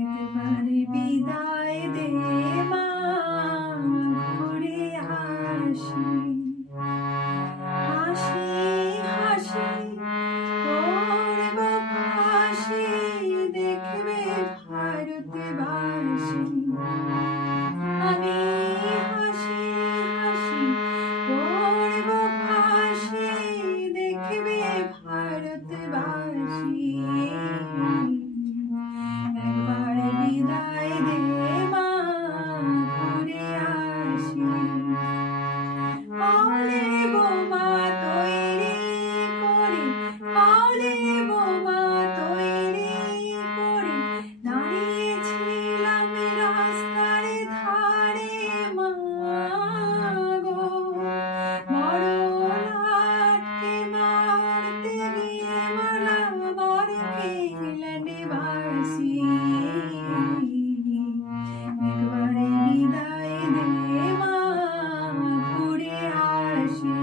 একবারে বিদায় দে মা, ঘুরে আসি। হাসি হাসি করব ফাঁসি, দেখবে ভারতবাসী। আমি হাসি হাসি করব ফাঁসি, দেখবে ভারতবাসী। একবার বিদায় দে মা, ঘুরে আসি। কলে বোমা তৈরি করে, কলে বোমা তৈরি করে দাঁড়িয়েছিলাম রাস্তার ধারে মা গো। মরণাটকে মারতে গিয়ে মারলাম বর খেলেন বাসি। একবারে বিদায় দে মা, ঘুরে আসি।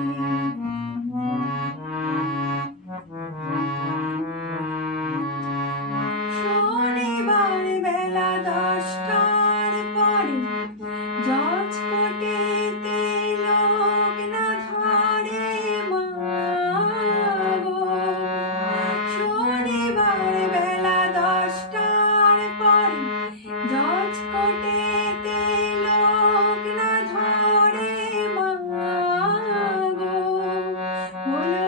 শনিবার বেলা 10টার পরে জজ কোর্টেতে লোক না ধরে মা গো। শনিবার বেলা 10টার পরে জজ কোর্টেতে লোক না ধরে মা গো। হলো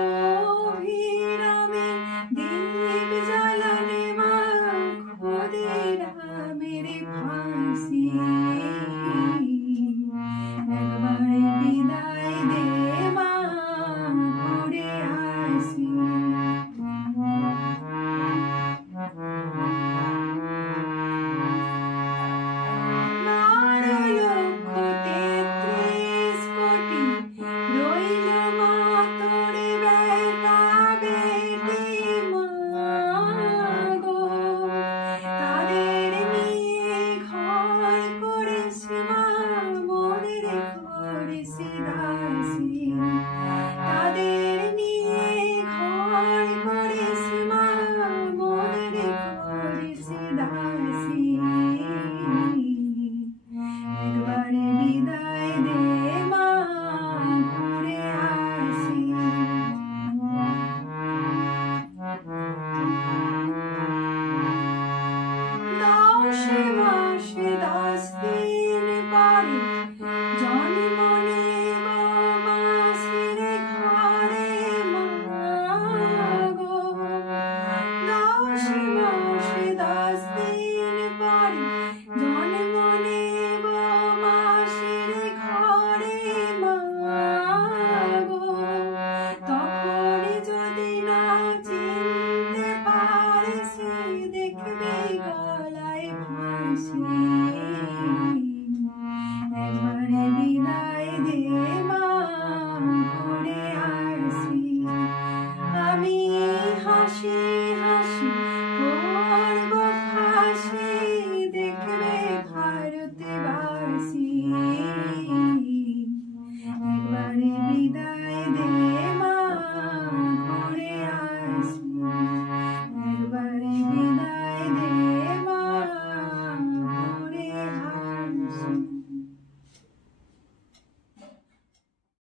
অভিরামে দীপ জ্বালানে মা, ক্ষুদিরামের ফাঁসি। একবার বিদায় দে মা, ঘুরে আসি। রইল মা তোর বেটা বেটি মা গো। তাদের নিয়ে ঘর করিস মা, মনের করিস দাসী। তাদের নিয়ে ঘর করিস মা, মনের করিস দাসী। একবারে বিদায় দে মা, ঘুরে আসি। দশ মাসে 10 দিন পরে জন্ম নেব মাসির ঘরে মা গো। 10 মাসে 10 দিন পরে জন্ম নেব মাসির ঘরে মা গো। তখন যদি না চিনতে পারিস, দেখবে গলায় ফাঁসি। একবারে বিদায় দে মা, ঘুরে আসি। আমি হাসি হাসি করব ফাঁসি, দেখবে ভারতবাসী। একবারে বিদায় দে